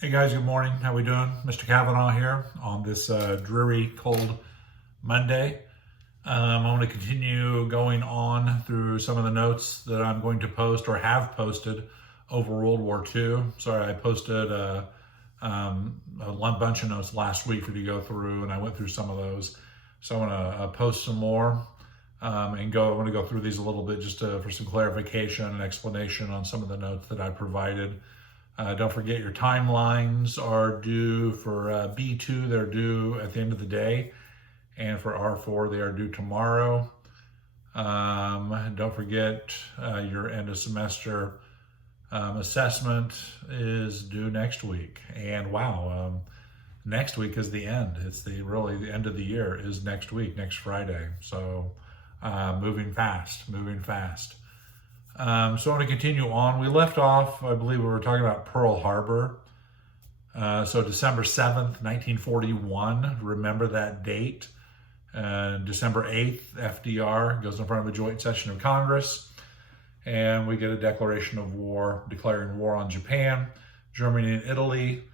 Hey guys, good morning. How we doing? Mr. Kavanaugh here on this dreary, cold Monday. I'm going to continue going on through some of the notes that I'm going to post or have posted over World War II. Sorry, I posted a bunch of notes last week for you to go through, and I went through some of those. So I'm going to post some more and go. I'm going to go through these a little bit just for some clarification and explanation on some of the notes that I provided. Don't forget your timelines are due for B2, they're due at the end of the day. And for R4, they are due tomorrow. Don't forget your end of semester assessment is due next week. And wow, next week is the end. It's really the end of the year is next week, next Friday. So moving fast, moving fast. So I want to continue on. We left off, I believe we were talking about Pearl Harbor. So December 7th, 1941, remember that date. December 8th, FDR goes in front of a joint session of Congress, and we get a declaration of war, declaring war on Japan. Germany and Italy,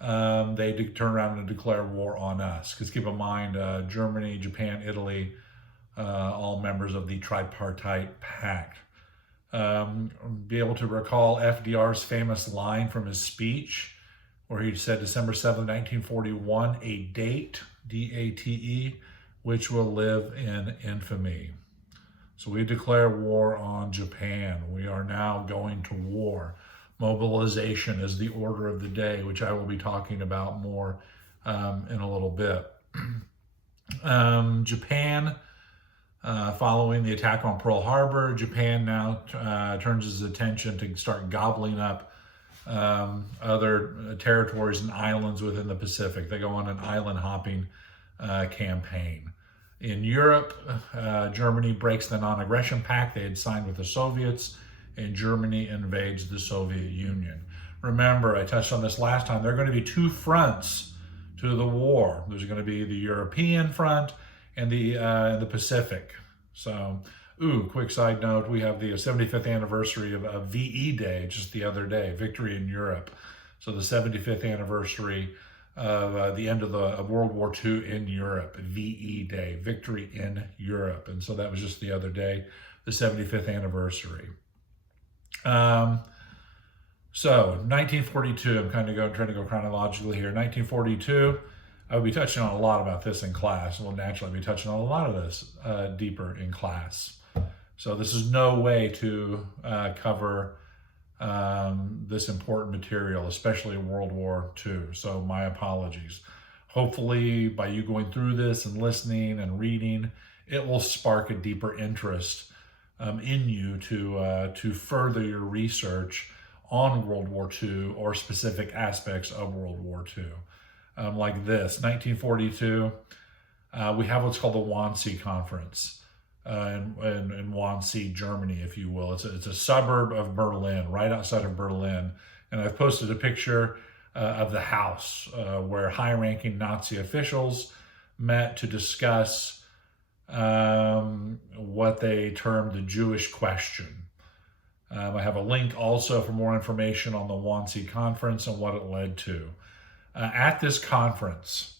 they turn around and declare war on us. Because keep in mind, Germany, Japan, Italy, all members of the Tripartite Pact. Be able to recall FDR's famous line from his speech where he said December 7, 1941, a date, D-A-T-E, which will live in infamy. So we declare war on Japan. We are now going to war. Mobilization is the order of the day, which I will be talking about more in a little bit. Japan, following the attack on Pearl Harbor, Japan now turns its attention to start gobbling up other territories and islands within the Pacific. They go on an island hopping campaign. In Europe, Germany breaks the non-aggression pact they had signed with the Soviets, and Germany invades the Soviet Union. Remember, I touched on this last time, there are going to be two fronts to the war. There's going to be the European front and the Pacific. So, quick side note, we have the 75th anniversary of VE Day just the other day, Victory in Europe. So the 75th anniversary of the end of World War II in Europe, VE Day, Victory in Europe. And so that was just the other day, the 75th anniversary. So 1942, I'm trying to go chronologically here. 1942, I will be touching on a lot about this in class. Well, naturally, I'll be touching on a lot of this deeper in class. So this is no way to cover this important material, especially World War II. So my apologies. Hopefully, by you going through this and listening and reading, it will spark a deeper interest in you to further your research on World War II or specific aspects of World War II. Like this, 1942, we have what's called the Wannsee Conference in Wannsee, Germany, if you will. It's a suburb of Berlin, right outside of Berlin. And I've posted a picture of the house where high-ranking Nazi officials met to discuss what they termed the Jewish question. I have a link also for more information on the Wannsee Conference and what it led to. At this conference,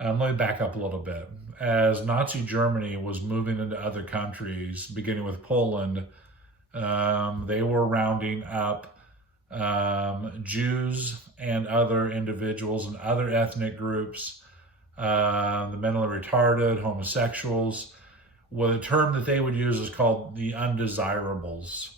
let me back up a little bit. As Nazi Germany was moving into other countries, beginning with Poland, they were rounding up Jews and other individuals and other ethnic groups, the mentally retarded, homosexuals. Well, the term that they would use is called the undesirables.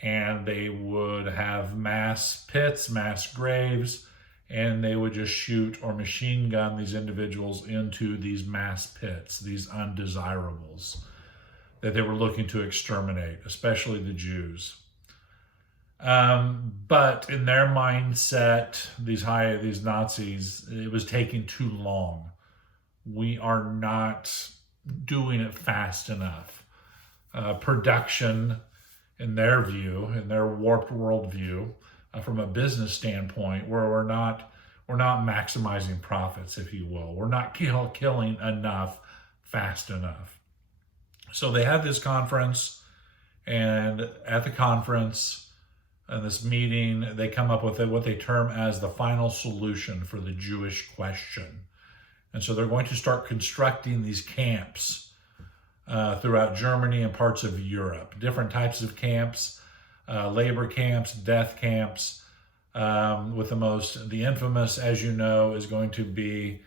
And they would have mass pits, mass graves, and they would just shoot or machine gun these individuals into these mass pits, these undesirables that they were looking to exterminate, especially the Jews. But in their mindset, these Nazis, it was taking too long. We are not doing it fast enough. Production, in their view, in their warped worldview, from a business standpoint, where we're not maximizing profits, if you will. We're not killing enough fast enough. So they had this conference, and at the conference, in this meeting, they come up with what they term as the final solution for the Jewish question. And so they're going to start constructing these camps throughout Germany and parts of Europe. Different types of camps, labor camps, death camps. With the infamous, as you know, is going to be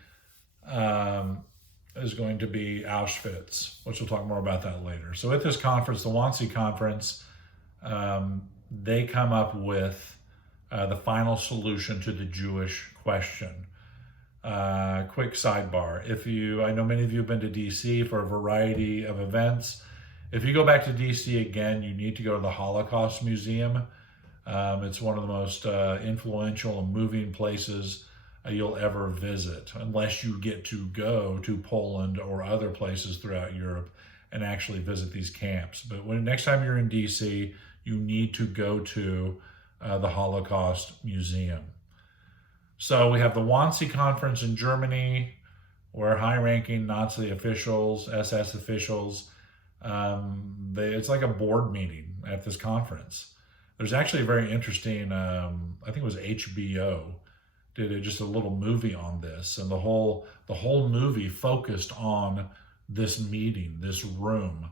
Auschwitz, which we'll talk more about that later. So at this conference, the Wannsee Conference, they come up with the final solution to the Jewish question. Quick sidebar. I know many of you have been to DC for a variety of events. If you go back to DC again, you need to go to the Holocaust Museum. It's one of the most influential and moving places you'll ever visit, unless you get to go to Poland or other places throughout Europe and actually visit these camps. But next time you're in DC, you need to go to the Holocaust Museum. So we have the Wannsee Conference in Germany, where high-ranking Nazi officials, SS officials, it's like a board meeting at this conference. There's actually a very interesting, I think it was HBO, did just a little movie on this, and the whole movie focused on this meeting, this room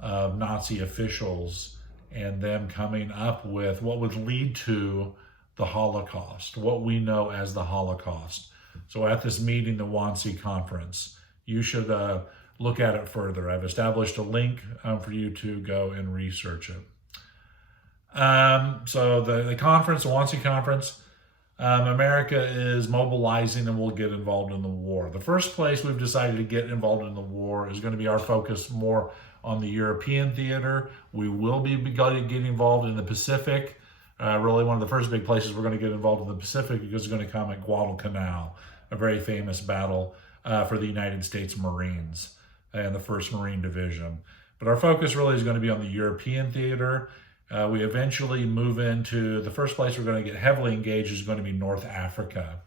of Nazi officials, and them coming up with what would lead to the Holocaust, what we know as the Holocaust. So at this meeting, the Wannsee Conference, you should look at it further. I've established a link for you to go and research it. So the conference, the Wannsee Conference, America is mobilizing and will get involved in the war. The first place we've decided to get involved in the war is going to be our focus more on the European theater. We will be getting involved in the Pacific. Really one of the first big places we're going to get involved in the Pacific is going to come at Guadalcanal, a very famous battle for the United States Marines and the 1st Marine Division. But our focus really is going to be on the European theater. We eventually move into the first place we're going to get heavily engaged is going to be North Africa,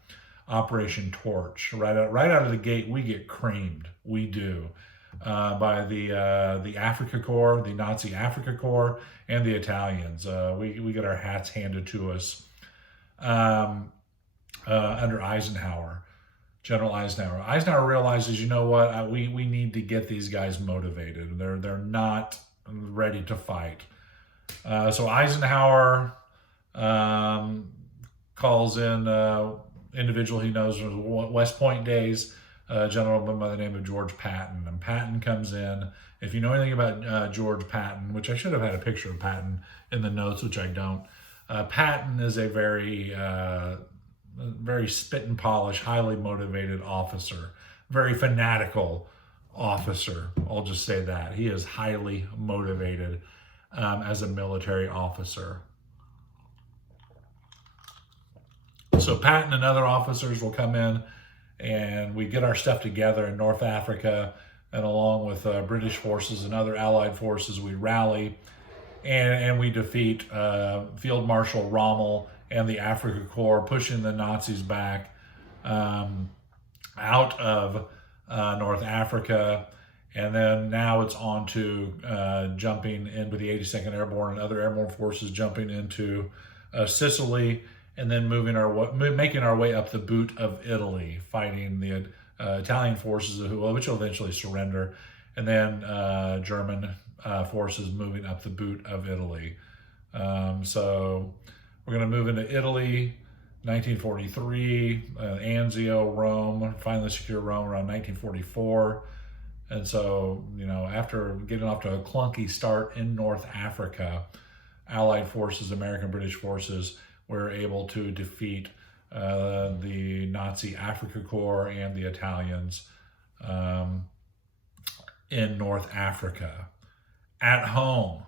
Operation Torch. Right out of the gate, we get creamed. We do. By the Africa Corps, the Nazi Africa Corps, and the Italians. We get our hats handed to us under Eisenhower, General Eisenhower. Eisenhower realizes, you know what, we need to get these guys motivated. They're not ready to fight. So Eisenhower calls in individual he knows from West Point days, a gentleman by the name of George Patton. And Patton comes in. If you know anything about George Patton, which I should have had a picture of Patton in the notes, which I don't, Patton is a very spit and polish, highly motivated officer, very fanatical officer. I'll just say that. He is highly motivated as a military officer. So Patton and other officers will come in, and we get our stuff together in North Africa, and along with British forces and other Allied forces, we rally and we defeat Field Marshal Rommel and the Africa Corps, pushing the Nazis back out of North Africa. And then now it's on to jumping in with the 82nd Airborne and other airborne forces, jumping into Sicily, and then making our way up the boot of Italy, fighting the Italian forces, which will eventually surrender, and then German forces moving up the boot of Italy. So we're going to move into Italy, 1943, Anzio, Rome, finally secure Rome around 1944. And so, after getting off to a clunky start in North Africa, Allied forces, American, British forces, were able to defeat the Nazi Africa Corps and the Italians in North Africa. At home,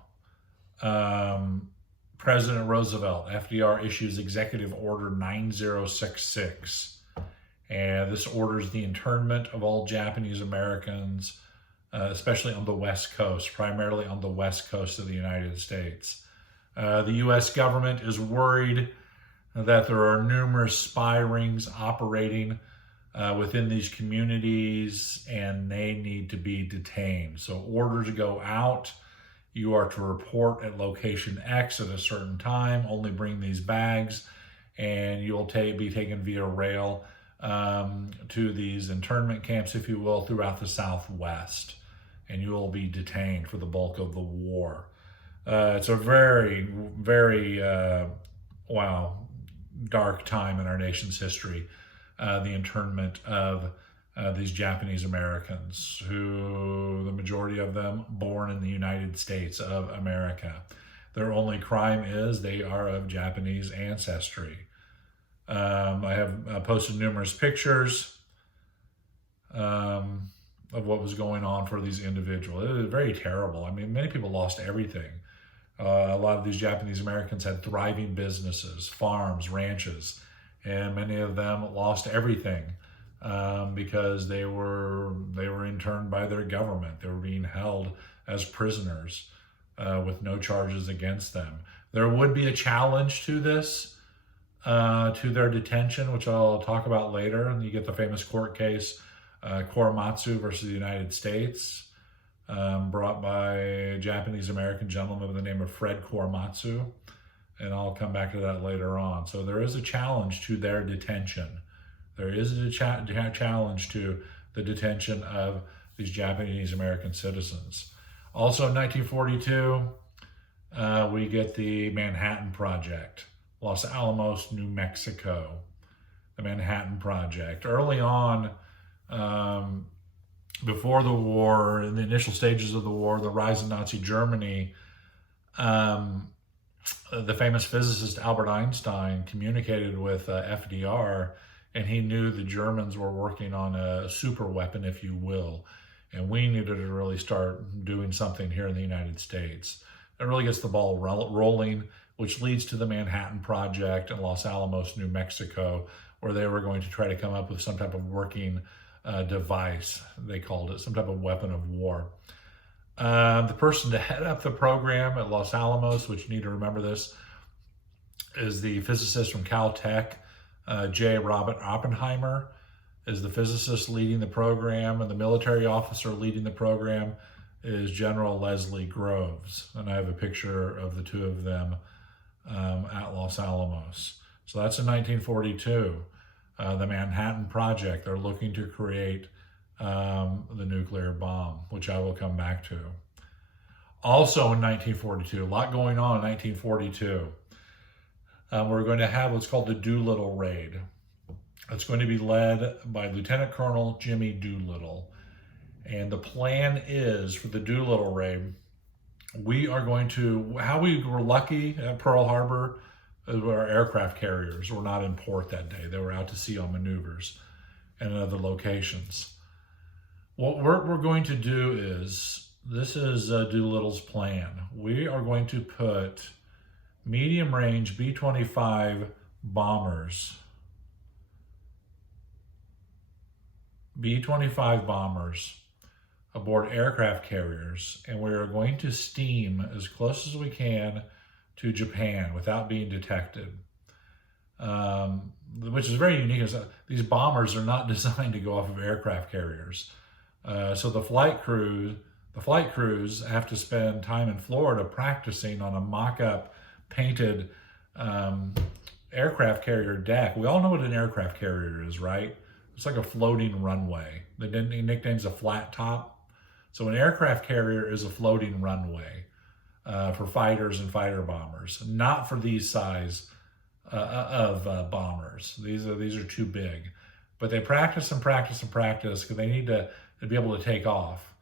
President Roosevelt, FDR, issues Executive Order 9066. And this orders the internment of all Japanese Americans, especially on the West Coast, primarily on the West Coast of the United States. The U.S. government is worried that there are numerous spy rings operating within these communities, and they need to be detained. So orders go out You are to report at location X at a certain time, only bring these bags, and you'll be taken via rail to these internment camps, if you will, throughout the Southwest. And you will be detained for the bulk of the war. It's a very, very, dark time in our nation's history. The internment of these Japanese Americans, who the majority of them born in the United States of America. Their only crime is they are of Japanese ancestry. I have posted numerous pictures of what was going on for these individuals. It was very terrible. I mean, many people lost everything. A lot of these Japanese Americans had thriving businesses, farms, ranches, and many of them lost everything because they were interned by their government. They were being held as prisoners with no charges against them. There would be a challenge to this, to their detention, which I'll talk about later. And you get the famous court case, Korematsu versus the United States, brought by a Japanese American gentleman by the name of Fred Korematsu. And I'll come back to that later on. So there is a challenge to their detention. There is a challenge to the detention of these Japanese American citizens. Also in 1942, we get the Manhattan Project, Los Alamos, New Mexico, the Manhattan Project. Early on, before the war, in the initial stages of the war, the rise of Nazi Germany, the famous physicist Albert Einstein communicated with FDR, and he knew the Germans were working on a super weapon, if you will, and we needed to really start doing something here in the United States. It really gets the ball rolling, which leads to the Manhattan Project in Los Alamos, New Mexico, where they were going to try to come up with some type of working device, they called it, some type of weapon of war. The person to head up the program at Los Alamos, which you need to remember this, is the physicist from Caltech, J. Robert Oppenheimer, is the physicist leading the program, and the military officer leading the program is General Leslie Groves. And I have a picture of the two of them at Los Alamos. So that's in 1942. The Manhattan Project, they're looking to create the nuclear bomb, which I will come back to. Also in 1942, a lot going on in 1942. We're going to have what's called the Doolittle Raid. It's going to be led by Lieutenant Colonel Jimmy Doolittle. And the plan is for the Doolittle Raid, we are going to, how we were lucky at Pearl Harbor, our aircraft carriers were not in port that day. They were out to sea on maneuvers and in other locations. What we're going to do is, this is Doolittle's plan. We are going to put medium-range B-25 bombers, aboard aircraft carriers, and we are going to steam as close as we can to Japan without being detected, which is very unique. These bombers are not designed to go off of aircraft carriers. So the flight crews have to spend time in Florida practicing on a mock-up painted aircraft carrier deck. We all know what an aircraft carrier is, right? It's like a floating runway. The nickname's a flat top. So an aircraft carrier is a floating runway for fighters and fighter bombers, not for these size of bombers. These are too big. But they practice and practice and practice because they need to be able to take off.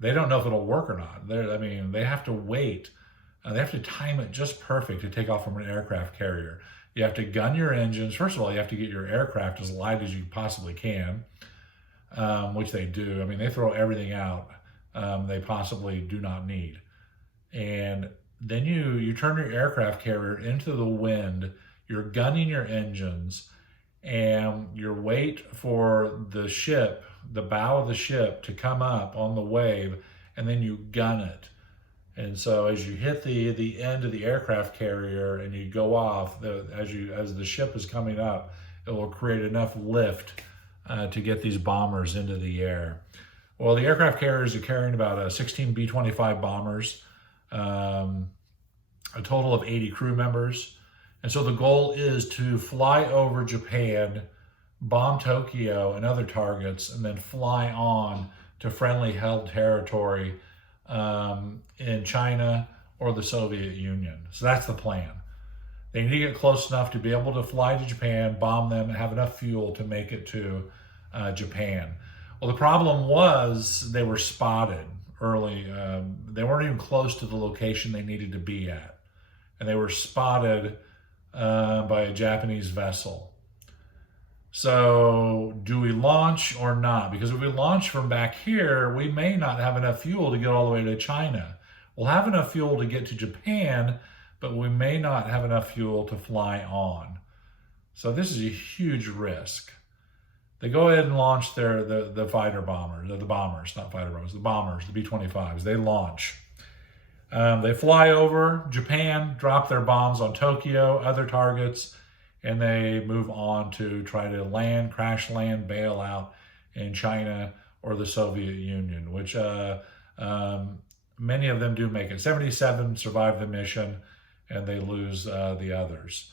They don't know if it'll work or not. They have to wait. They have to time it just perfect to take off from an aircraft carrier. You have to gun your engines. First of all, you have to get your aircraft as light as you possibly can, which they do. I mean, they throw everything out they possibly do not need. And then you turn your aircraft carrier into the wind, you're gunning your engines, and you wait for the ship, the bow of the ship, to come up on the wave, and then you gun it. And so as you hit the end of the aircraft carrier and you go off, as the ship is coming up, it will create enough lift to get these bombers into the air. Well, the aircraft carriers are carrying about 16 B-25 bombers. a total of 80 crew members. And so the goal is to fly over Japan, bomb Tokyo and other targets, and then fly on to friendly held territory in China or the Soviet Union. So that's the plan. They need to get close enough to be able to fly to Japan, bomb them, and have enough fuel to make it to Japan. Well, the problem was they were spotted early. They weren't even close to the location they needed to be at. And they were spotted by a Japanese vessel. So do we launch or not? Because if we launch from back here, we may not have enough fuel to get all the way to China. We'll have enough fuel to get to Japan, but we may not have enough fuel to fly on. So this is a huge risk. They go ahead and launch the fighter bombers, the bombers, not fighter bombers, the bombers, the B-25s. They launch. They fly over Japan, drop their bombs on Tokyo, other targets, and they move on to try to land, crash land, bail out in China or the Soviet Union, which many of them do make it. 77 survive the mission, and they lose the others.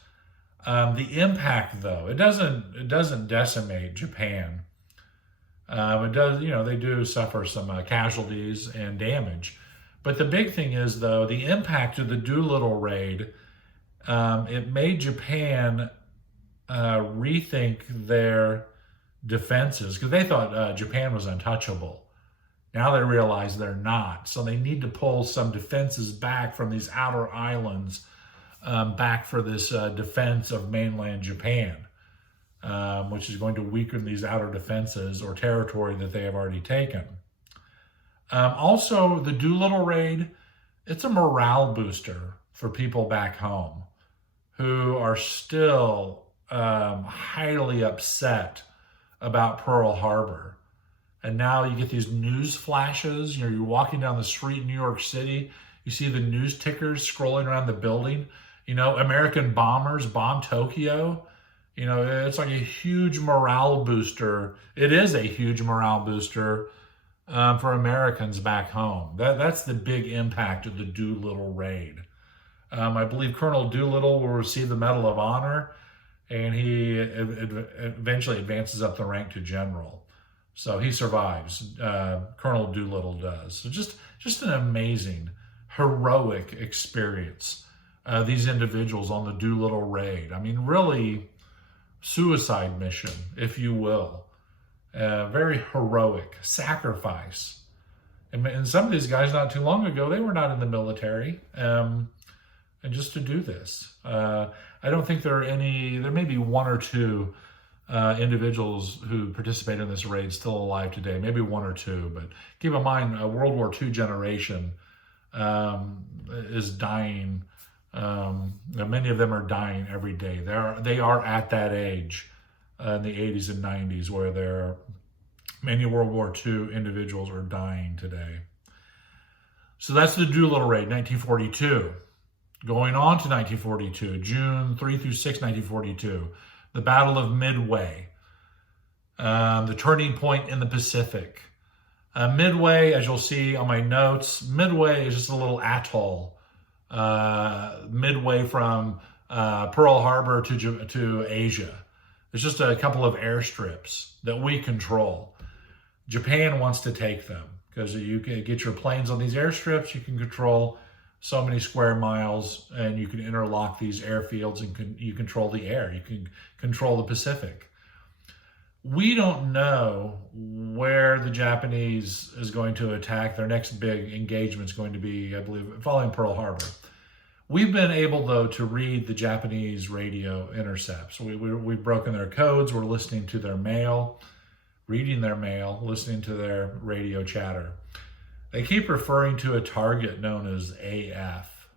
The impact, though, it doesn't decimate Japan. It does, they do suffer some casualties and damage. But the big thing is, though, the impact of the Doolittle raid, it made Japan rethink their defenses, because they thought Japan was untouchable. Now they realize they're not. So they need to pull some defenses back from these outer islands back for this defense of mainland Japan, which is going to weaken these outer defenses or territory that they have already taken. Also, the Doolittle raid, it's a morale booster for people back home who are still highly upset about Pearl Harbor. And now you get these news flashes. You're walking down the street in New York City, you see the news tickers scrolling around the building. American bombers bomb Tokyo. It's like a huge morale booster. It is a huge morale booster for Americans back home. That's the big impact of the Doolittle raid. I believe Colonel Doolittle will receive the Medal of Honor, and he eventually advances up the rank to general. So he survives. Colonel Doolittle does. So just an amazing, heroic experience. These individuals on the Doolittle raid. I mean, really suicide mission, if you will. Very heroic sacrifice. And some of these guys not too long ago, they were not in the military. And just to do this. I don't think there may be one or two individuals who participated in this raid still alive today, maybe one or two, but keep in mind, a World War II generation is dying. Many of them are dying every day. They are at that age in the 80s and 90s where many World War II individuals are dying today. So that's the Doolittle raid, 1942. Going on to 1942, June 3 through 6, 1942, the Battle of Midway, the turning point in the Pacific. Midway, as you'll see on my notes, Midway is just a little atoll midway from Pearl Harbor to Asia. There's just a couple of airstrips that we control. Japan wants to take them because you can get your planes on these airstrips. You can control so many square miles, and you can interlock these airfields, and you control the air. You can control the Pacific. We don't know where the Japanese is going to attack. Their next big engagement is going to be, I believe, following Pearl Harbor. We've been able, though, to read the Japanese radio intercepts. We've broken their codes. We're listening to their mail, reading their mail, listening to their radio chatter. They keep referring to a target known as AF.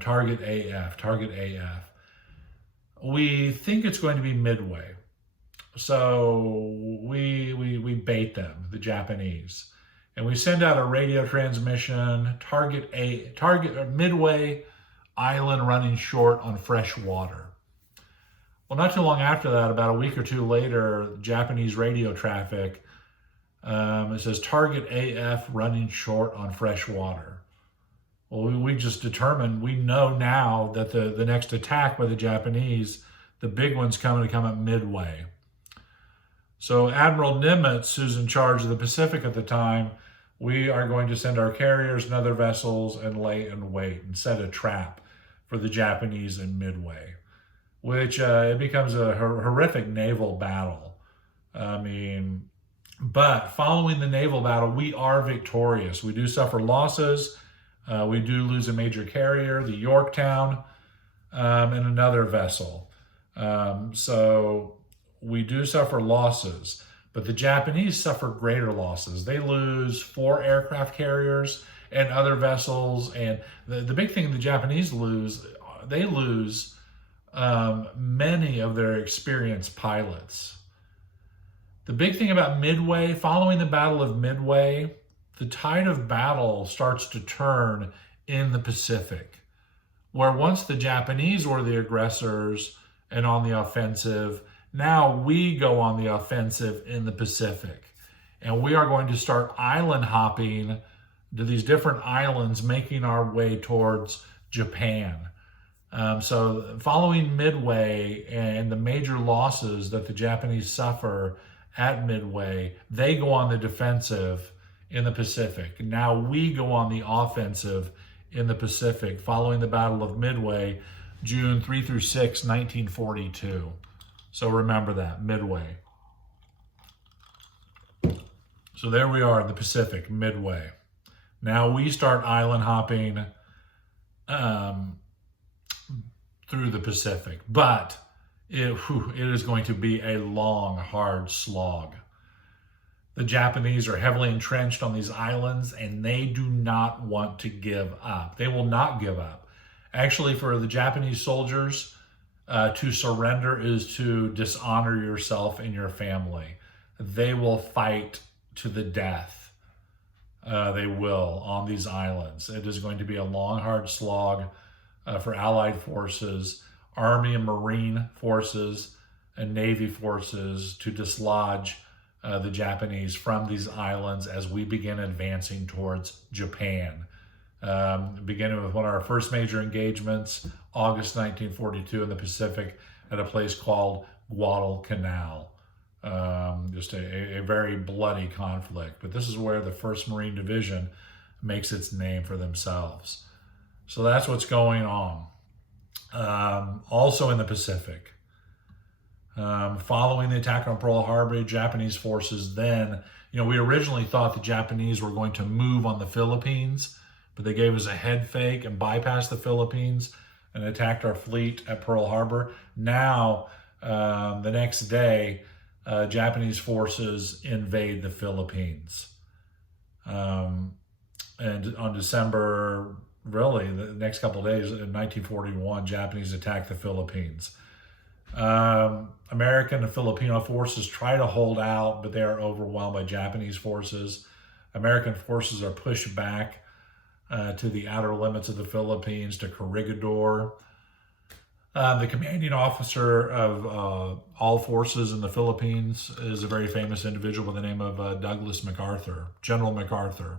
Target AF, target AF. We think it's going to be Midway. So we bait them, the Japanese, and we send out a radio transmission, target Midway Island running short on fresh water. Well, not too long after that, about a week or two later, Japanese radio traffic, it says target AF running short on fresh water. Well, we just determined, we know now that the next attack by the Japanese, the big one's coming to come at Midway. So Admiral Nimitz, who's in charge of the Pacific at the time, we are going to send our carriers and other vessels and lay in wait and set a trap for the Japanese in Midway, which it becomes a horrific naval battle. I mean, but following the naval battle, we are victorious. We do suffer losses. We do lose a major carrier, the Yorktown, and another vessel. So we do suffer losses, but the Japanese suffer greater losses. They lose 4 aircraft carriers and other vessels. And the big thing the Japanese lose, they lose many of their experienced pilots. The big thing about Midway, following the Battle of Midway, the tide of battle starts to turn in the Pacific, where once the Japanese were the aggressors and on the offensive, now we go on the offensive in the Pacific. And we are going to start island hopping to these different islands, making our way towards Japan. So following Midway and the major losses that the Japanese suffer at Midway, they go on the defensive in the Pacific. Now we go on the offensive in the Pacific following the Battle of Midway, June 3 through 6, 1942. So remember that, Midway. So there we are in the Pacific, Midway. Now we start island hopping through the Pacific, but it is going to be a long, hard slog. The Japanese are heavily entrenched on these islands, and they do not want to give up. They will not give up. Actually, for the Japanese soldiers, to surrender is to dishonor yourself and your family. They will fight to the death. They will on these islands. It is going to be a long, hard slog for Allied forces, Army and Marine forces, and Navy forces to dislodge the Japanese from these islands as we begin advancing towards Japan. Beginning with one of our first major engagements, August 1942 in the Pacific at a place called Guadalcanal. Just a very bloody conflict. But this is where the 1st Marine Division makes its name for themselves. So that's what's going on. Also in the Pacific, following the attack on Pearl Harbor, Japanese forces then, we originally thought the Japanese were going to move on the Philippines, but they gave us a head fake and bypassed the Philippines and attacked our fleet at Pearl Harbor. Now, the next day, Japanese forces invade the Philippines. And on December, really, the next couple of days, in 1941, Japanese attacked the Philippines. American and Filipino forces try to hold out, but they are overwhelmed by Japanese forces. American forces are pushed back to the outer limits of the Philippines, to Corregidor. The commanding officer of all forces in the Philippines is a very famous individual by the name of Douglas MacArthur, General MacArthur.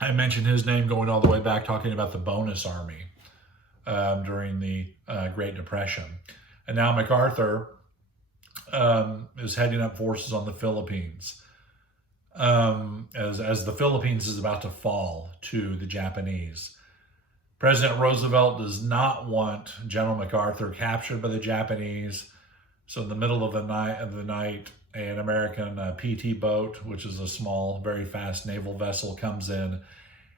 I mentioned his name going all the way back, talking about the bonus army during the Great Depression. And now MacArthur is heading up forces on the Philippines as the Philippines is about to fall to the Japanese. President Roosevelt does not want General MacArthur captured by the Japanese. So in the middle of the night, an American PT boat, which is a small, very fast naval vessel, comes in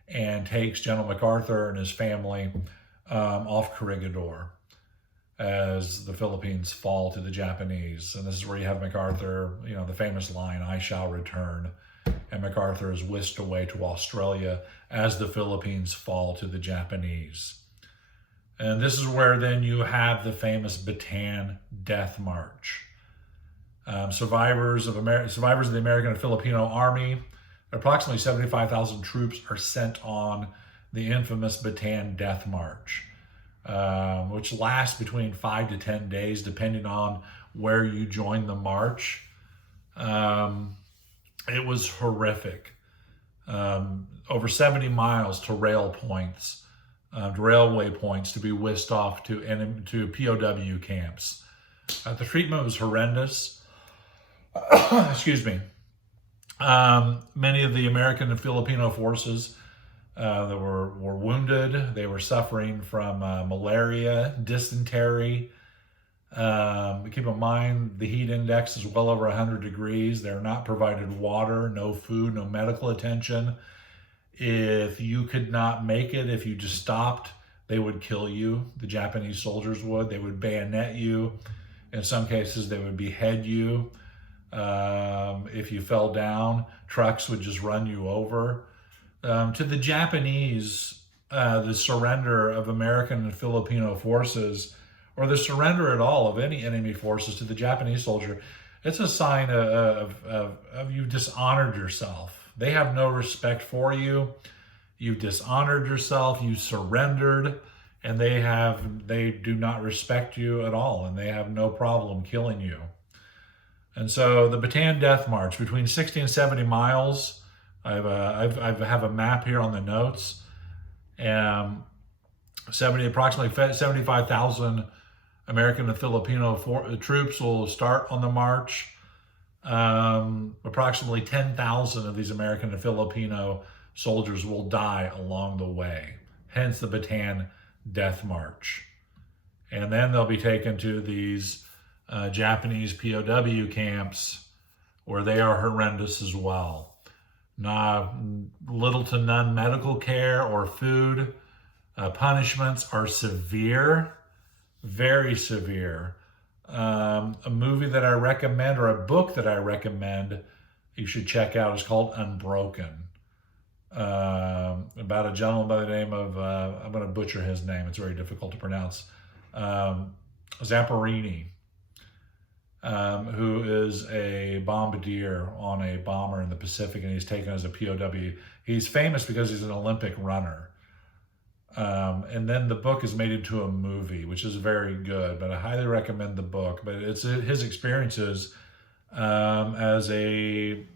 and takes General MacArthur and his family off Corregidor as the Philippines fall to the Japanese. And this is where you have MacArthur, the famous line, "I shall return." And MacArthur is whisked away to Australia as the Philippines fall to the Japanese. And this is where then you have the famous Bataan Death March. Survivors of the American and Filipino Army, approximately 75,000 troops are sent on the infamous Bataan Death March, which lasts between 5 to 10 days, depending on where you join the march. It was horrific. over 70 miles to railway points to be whisked off to POW camps. The treatment was horrendous. Excuse me. Many of the American and Filipino forces that were wounded. They were suffering from malaria, dysentery. Keep in mind, the heat index is well over 100 degrees. They're not provided water, no food, no medical attention. If you could not make it, if you just stopped, they would kill you. The Japanese soldiers would. They would bayonet you. In some cases, they would behead you. If you fell down, trucks would just run you over. To the Japanese, the surrender of American and Filipino forces, or the surrender at all of any enemy forces to the Japanese soldier, it's a sign of you've dishonored yourself. They have no respect for you. You've dishonored yourself. You surrendered, and they do not respect you at all, and they have no problem killing you. And so the Bataan Death March, between 60 and 70 miles. I have a map here on the notes. Approximately 75,000 American and Filipino troops will start on the march. Approximately 10,000 of these American and Filipino soldiers will die along the way, hence the Bataan Death March. And then they'll be taken to these Japanese POW camps where they are horrendous as well. Little to none medical care or food. Punishments are severe, very severe. A movie that I recommend, or a book that I recommend you should check out, is called Unbroken. About a gentleman by the name of, I'm going to butcher his name, it's very difficult to pronounce, Zamperini, who is a bombardier on a bomber in the Pacific, and he's taken as a POW. He's famous because he's an Olympic runner. And then the book is made into a movie, which is very good, but I highly recommend the book. But it's his experiences as a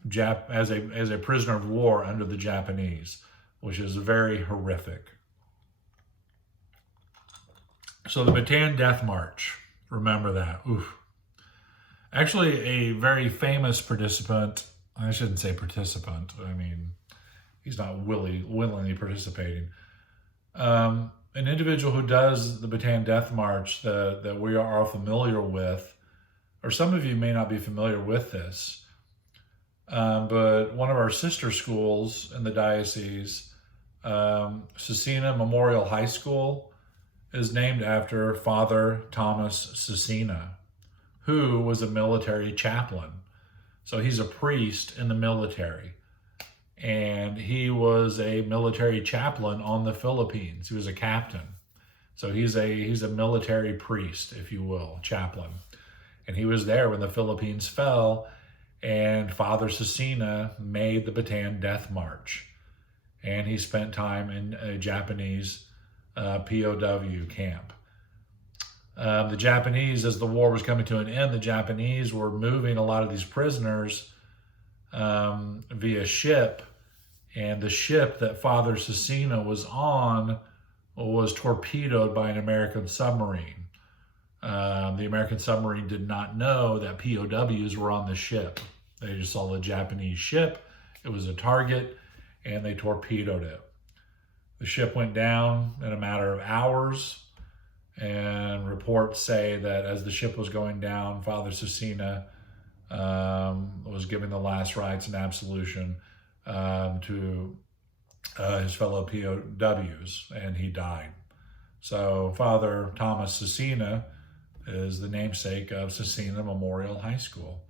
prisoner of war under the Japanese, which is very horrific. So the Bataan Death March, remember that. Oof. Actually, a very famous participant, I shouldn't say participant, I mean, he's not willingly participating. An individual who does the Bataan Death March that we are all familiar with, or some of you may not be familiar with this, but one of our sister schools in the diocese, Cecina Memorial High School, is named after Father Thomas Cecina, who was a military chaplain. So he's a priest in the military. And he was a military chaplain on the Philippines. He was a captain. So he's a military priest, if you will, chaplain. And he was there when the Philippines fell, and Father Cecina made the Bataan Death March. And he spent time in a Japanese POW camp. The Japanese, as the war was coming to an end, the Japanese were moving a lot of these prisoners via ship, and the ship that Father Cecina was on was torpedoed by an American submarine. The American submarine did not know that POWs were on the ship. They just saw the Japanese ship. It was a target, and they torpedoed it. The ship went down in a matter of hours, and reports say that as the ship was going down, Father Cecina was giving the last rites and absolution to his fellow POWs, and he died. So Father Thomas Cecina is the namesake of Cecina Memorial High School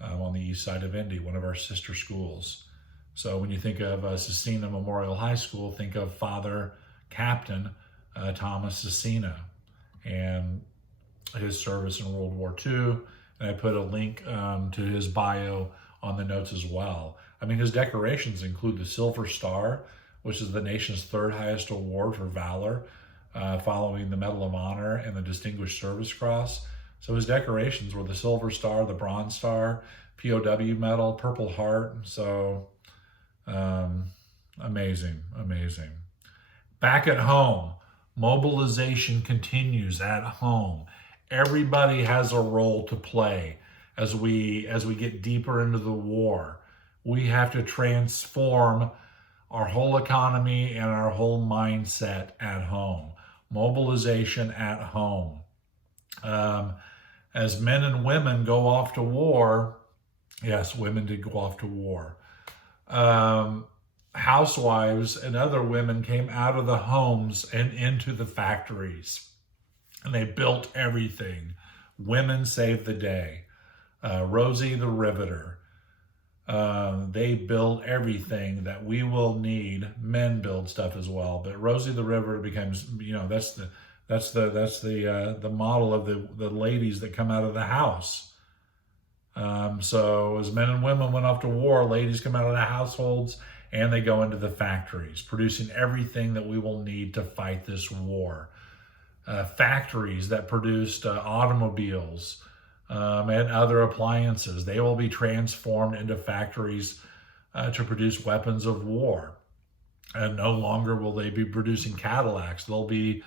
on the east side of Indy, one of our sister schools. So when you think of Cecina Memorial High School, think of Father Captain Thomas Cecina and his service in World War II. And I put a link to his bio on the notes as well. I mean, his decorations include the Silver Star, which is the nation's third highest award for valor, following the Medal of Honor and the Distinguished Service Cross. So his decorations were the Silver Star, the Bronze Star, POW Medal, Purple Heart. So Amazing, amazing. Back at home, mobilization continues at home. Everybody has a role to play as we get deeper into the war. We have to transform our whole economy and our whole mindset at home. Mobilization at home. Um, as men and women go off to war, yes, women did go off to war. Um, Housewives and other women came out of the homes and into the factories, and they built everything. Women saved the day. Rosie the Riveter. They build everything that we will need. Men build stuff as well, but Rosie the Riveter becomes, that's the model of the ladies that come out of the house. So as men and women went off to war, ladies come out of the households and they go into the factories, producing everything that we will need to fight this war. Factories that produced automobiles and other appliances, they will be transformed into factories to produce weapons of war. And no longer will they be producing Cadillacs. They'll be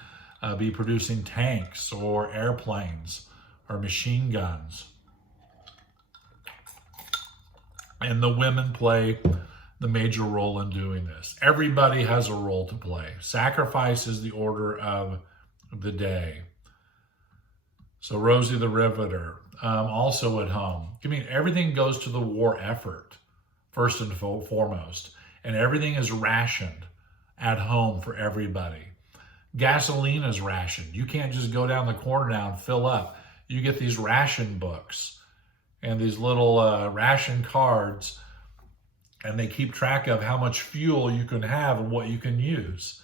producing tanks or airplanes or machine guns. And the women play the major role in doing this. Everybody has a role to play. Sacrifice is the order of the day. So Rosie the Riveter, also at home. I mean, everything goes to the war effort, first and foremost. And everything is rationed at home for everybody. Gasoline is rationed. You can't just go down the corner now and fill up. You get these ration books and these little ration cards, and they keep track of how much fuel you can have and what you can use.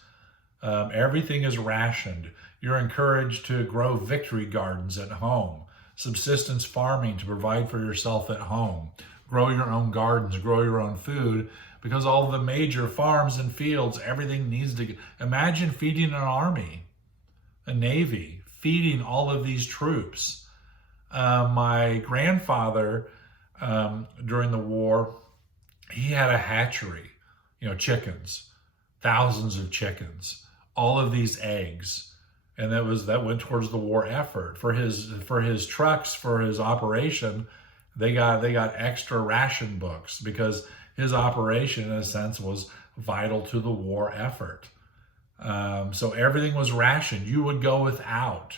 Everything is rationed. You're encouraged to grow victory gardens at home, subsistence farming to provide for yourself at home, grow your own gardens, grow your own food, because all the major farms and fields, everything needs to, imagine feeding an army, a navy, feeding all of these troops. My grandfather, during the war, he had a hatchery, chickens, thousands of chickens, all of these eggs. And that went towards the war effort. For his trucks, for his operation, they got extra ration books because his operation, in a sense, was vital to the war effort. So everything was rationed. You would go without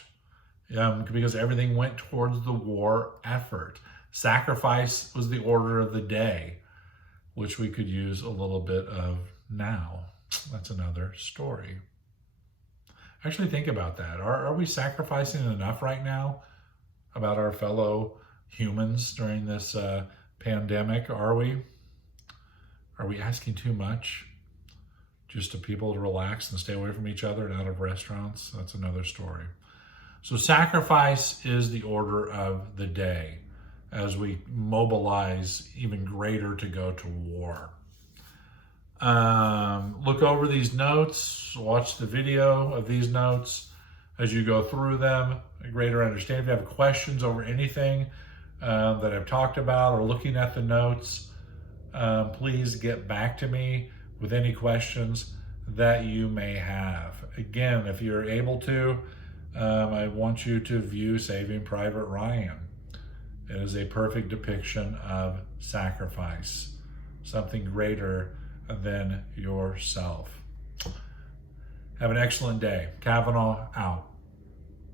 because everything went towards the war effort. Sacrifice was the order of the day, which we could use a little bit of now. That's another story. Actually think about that. Are we sacrificing enough right now about our fellow humans during this pandemic? Are we asking too much just to people to relax and stay away from each other and out of restaurants? That's another story. So sacrifice is the order of the day as we mobilize even greater to go to war. Look over these notes, watch the video of these notes as you go through them, a greater understanding. If you have questions over anything that I've talked about or looking at the notes, please get back to me with any questions that you may have. Again, if you're able to, I want you to view Saving Private Ryan. It is a perfect depiction of sacrifice, something greater than yourself. Have an excellent day. Kavanaugh out.